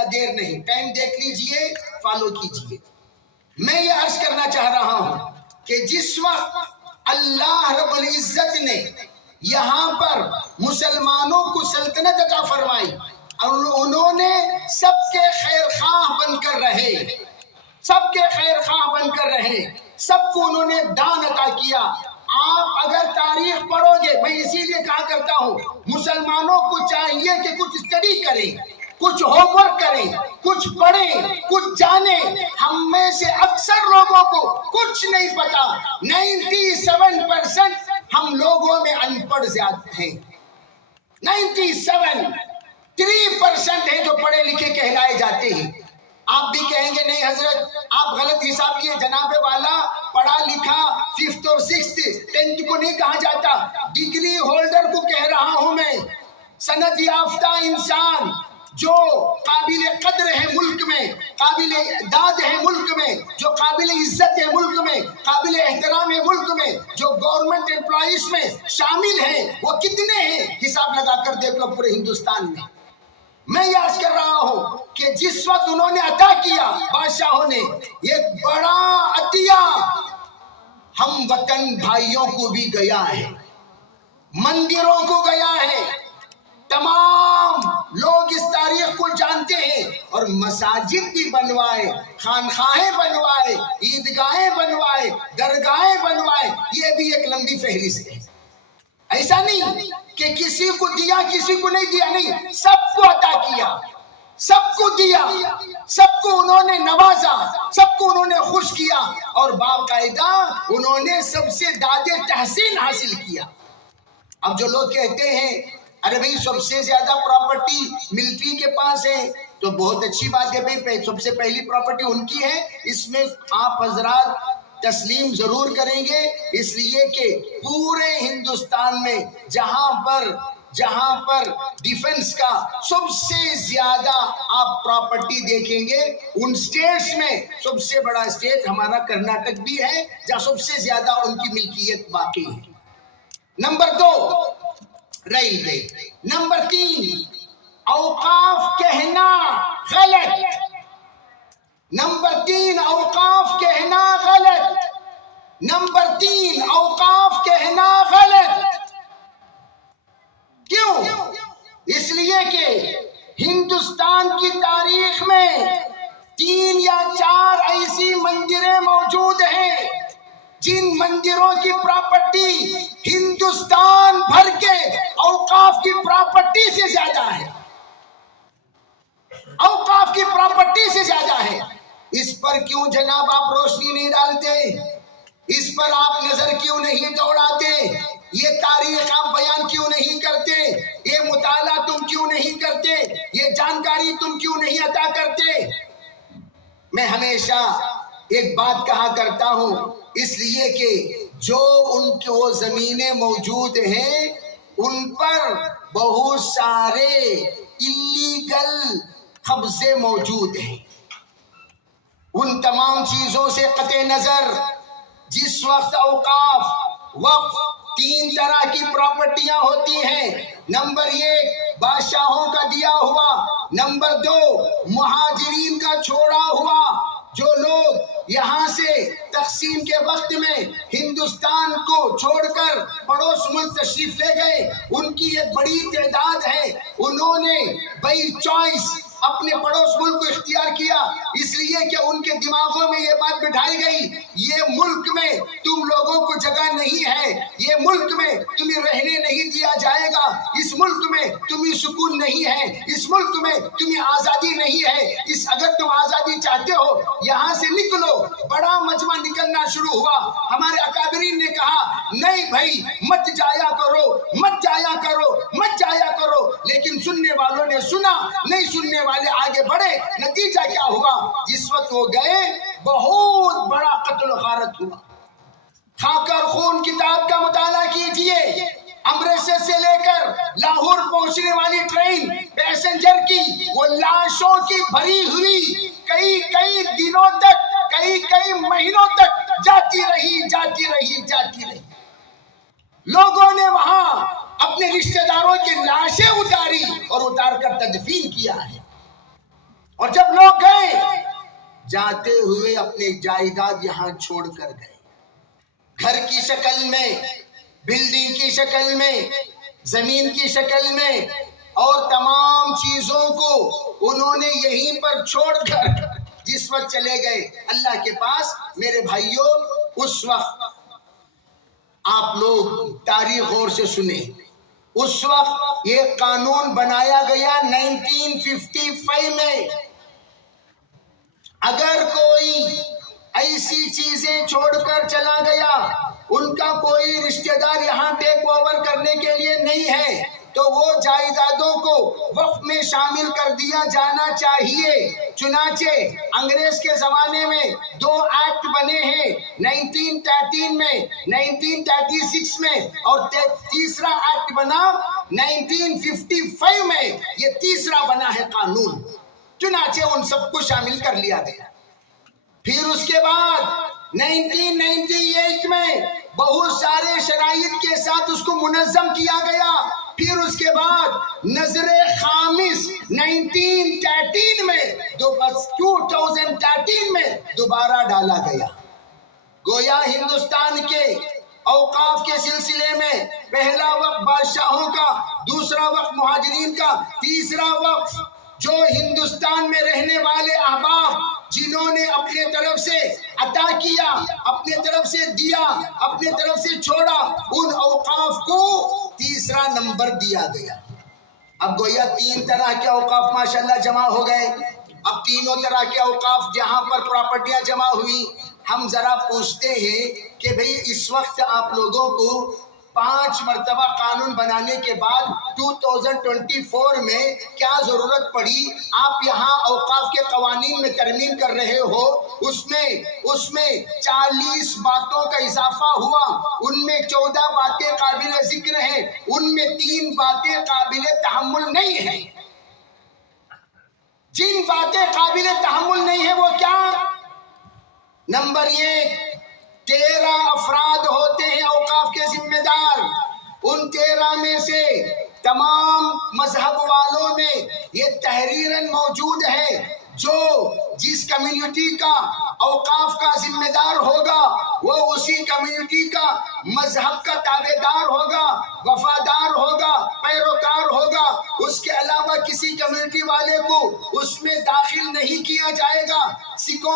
زیادہ دیر نہیں، ٹائم دیکھ لیجئے، فالو کیجئے۔ میں یہ عرض کرنا چاہ رہا ہوں کہ جس وقت اللہ رب العزت نے یہاں پر مسلمانوں کو سلطنت عطا فرمائی اور انہوں نے سب کے خیر خواہ بن کر رہے، سب کے خیر خواہ بن کر رہے، سب کو انہوں نے دان عطا کیا۔ آپ اگر تاریخ پڑھو گے، میں اسی لیے کہا کرتا ہوں مسلمانوں کو چاہیے کہ کچھ اسٹڈی کریں، کچھ ہوم ورک کریں، کچھ پڑھیں، کچھ جانیں۔ ہم میں سے اکثر لوگوں کو کچھ نہیں پتا، 97% ہم لوگوں میں ان پڑھ زیادہ ہیں، 97 3% ہیں جو پڑھے لکھے کہلائے جاتے ہیں۔ آپ بھی کہیں گے نہیں حضرت آپ غلط حساب کیے، جناب والا پڑھا لکھا 5th اور 6th 10th کو نہیں کہا جاتا، ڈگری ہولڈر کو کہہ رہا ہوں میں، سند یافتہ انسان جو قابل قدر ہے ملک میں، قابل داد ہے ملک میں، جو قابل عزت ہے ملک میں، قابل احترام ہے ملک میں، جو گورنمنٹ امپلائیز میں شامل ہیں، وہ کتنے ہیں حساب لگا کر دیکھ لو پورے ہندوستان میں۔ میں یہ عرض کر رہا ہوں کہ جس وقت انہوں نے عطا کیا بادشاہوں نے ایک بڑا عطیہ ہم وطن بھائیوں کو بھی گیا ہے، مندروں کو گیا ہے۔ تمام لوگ اس تاریخ کو جانتے ہیں اور مساجد بھی بنوائے، خانخواہیں بنوائے، عیدگاہیں بنوائے، درگاہیں بنوائے، یہ بھی ایک لمبی فہرست ہے۔ ایسا نہیں کہ کسی کو دیا کسی کو نہیں دیا، نہیں، سب کو عطا کیا، سب کو دیا، سب کو انہوں نے نوازا، سب کو انہوں نے خوش کیا اور باقاعدہ انہوں نے سب سے داد تحسین حاصل کیا۔ اب جو لوگ کہتے ہیں ارے بھائی سب سے زیادہ پراپرٹی ملٹری کے پاس ہے، تو بہت اچھی بات ہے بھائی، سب سے پہلی پراپرٹی ان کی ہے، اس میں آپ حضرات تسلیم ضرور کریں گے، اس لیے کہ پورے ہندوستان میں جہاں پر ڈیفنس کا سب سے زیادہ آپ پراپرٹی دیکھیں گے، ان سٹیٹس میں سب سے بڑا سٹیٹ ہمارا کرناٹک بھی ہے جہاں سب سے زیادہ ان کی ملکیت باقی ہے۔ نمبر 2 ریلوے، نمبر 3 اوقاف کہنا غلط، نمبر 3 اوقاف کہنا غلط، نمبر 3 اوقاف کہنا غلط۔ کیوں؟ اس لیے کہ ہندوستان کی تاریخ میں 3 یا 4 ایسی مندریں موجود ہیں جن مندروں کی پراپرٹی ہندوستان بھر کے اوقاف کی پراپرٹی سے زیادہ ہے، اوقاف کی پراپرٹی سے زیادہ ہے۔ اس پر کیوں جناب آپ روشنی نہیں ڈالتے؟ اس پر آپ نظر کیوں نہیں دوڑاتے؟ یہ تاریخ آپ بیان کیوں نہیں کرتے؟ یہ مطالعہ تم کیوں نہیں کرتے؟ یہ جانکاری تم کیوں نہیں عطا کرتے؟ میں ہمیشہ ایک بات کہا کرتا ہوں، اس لیے کہ جو ان کے وہ زمینیں موجود ہیں ان پر بہت سارے اللیگل قبضے موجود ہیں۔ ان تمام چیزوں سے قطع نظر جس وقت اوقاف وقف 3 طرح کی پراپرٹیاں ہوتی ہیں، نمبر 1 بادشاہوں کا دیا ہوا، نمبر 2 مہاجرین کا چھوڑا ہوا، جو لوگ یہاں سے تقسیم کے وقت میں ہندوستان کو چھوڑ کر پڑوس ملک تشریف لے گئے، ان کی ایک بڑی تعداد ہے، انہوں نے بائی چوائس اپنے پڑوس ملک کو اختیار کیا، اس لیے کہ ان کے دماغوں میں یہ بات بٹھائی گئی یہ ملک میں تم لوگوں کو جگہ نہیں ہے، یہ ملک میں تمہیں رہنے نہیں دیا جائے گا، اس ملک میں تمہیں سکون نہیں ہے، اس ملک میں تمہیں آزادی نہیں ہے، اگر تم آزادی چاہتے ہو یہاں سے نکلو۔ بڑا مجمع نکلنا شروع ہوا، ہمارے اکابرین نے کہا نہیں بھائی مت جایا کرو، مت جایا کرو، مت جایا کرو، لیکن سننے والوں نے سنا، نہیں سننے والے آگے بڑھے۔ نتیجہ کیا ہوا؟ جس وقت وہ گئے بہت بڑا قتل و غارت ہوا۔ خاکر خون کتاب کا مطالعہ کیجئے، امرتسر سے لے کر لاہور پہنچنے والی ٹرین پیسنجر کی وہ لاشوں کی بھری ہوئی کئی دنوں تک، کئی مہینوں تک جاتی رہی۔ لوگوں نے وہاں اپنے رشتہ داروں کی لاشیں اتاری اور اتار کر تدفین کیا ہے۔ اور جب لوگ گئے جاتے ہوئے اپنے جائیداد یہاں چھوڑ کر گئے، گھر کی شکل میں، بلڈنگ کی شکل میں، زمین کی شکل میں، اور تمام چیزوں کو انہوں نے یہیں پر چھوڑ کر جس وقت چلے گئے اللہ کے پاس، میرے بھائیوں اس وقت آپ لوگ تاریخ غور سے سنیں، اس وقت یہ قانون بنایا گیا 1955 میں۔ اگر کوئی ایسی چیزیں چھوڑ کر چلا گیا، ان کا کوئی رشتہ دار یہاں ٹیک اوور کرنے کے لیے نہیں ہے، تو وہ جائیدادوں کو وقف میں شامل کر دیا جانا چاہیے۔ چنانچہ انگریز کے زمانے میں 2 ایکٹ بنے ہیں، 1913 میں، 1936 میں، اور تیسرا ایکٹ بنا 1955 میں۔ یہ تیسرا بنا ہے قانون، چنانچہ ان سب کو شامل کر لیا گیا۔ پھر اس کے بعد 1998 میں بہت سارے شرائط کے ساتھ اس کو منظم کیا گیا۔ پھر اس کے بعد نظر خامس 2013 میں دوبارہ ڈالا گیا۔ گویا ہندوستان کے اوقاف کے سلسلے میں پہلا وقت بادشاہوں کا، دوسرا وقت مہاجرین کا، تیسرا وقت جو ہندوستان میں رہنے والے احباب جنہوں نے اپنے طرف سے عطا کیا، اپنے طرف سے دیا، اپنے طرف سے چھوڑا، ان اوقاف کو تیسرا نمبر دیا گیا۔ اب گویا 3 طرح کے اوقاف ماشاءاللہ جمع ہو گئے۔ اب تینوں طرح کے اوقاف جہاں پر پراپرٹیاں جمع ہوئی، ہم ذرا پوچھتے ہیں کہ بھئی اس وقت آپ لوگوں کو 5 مرتبہ قانون بنانے کے بعد 2024 میں کیا ضرورت پڑی؟ آپ یہاں اوقاف کے قوانین میں ترمیم کر رہے ہو، اس میں 40 باتوں کا اضافہ ہوا، ان میں 14 باتیں قابل ذکر ہیں، ان میں 3 باتیں قابل تحمل نہیں ہیں۔ جن باتیں قابل تحمل نہیں ہیں وہ کیا؟ نمبر 1، 13 افراد ہوتے ہیں اوقاف کے ذمہ دار، ان 13 میں سے تمام مذہب والوں میں یہ تحریراً موجود ہے، جو جس کمیونٹی کا اوقاف کا ذمہ دار ہوگا وہ اسی کمیونٹی کا مذہب کا تابع دار ہوگا، وفادار ہوگا، پیروکار ہوگا۔ اس کے علاوہ کسی کمیونٹی والے کو اس میں داخل نہیں کیا جائے گا۔ سکھوں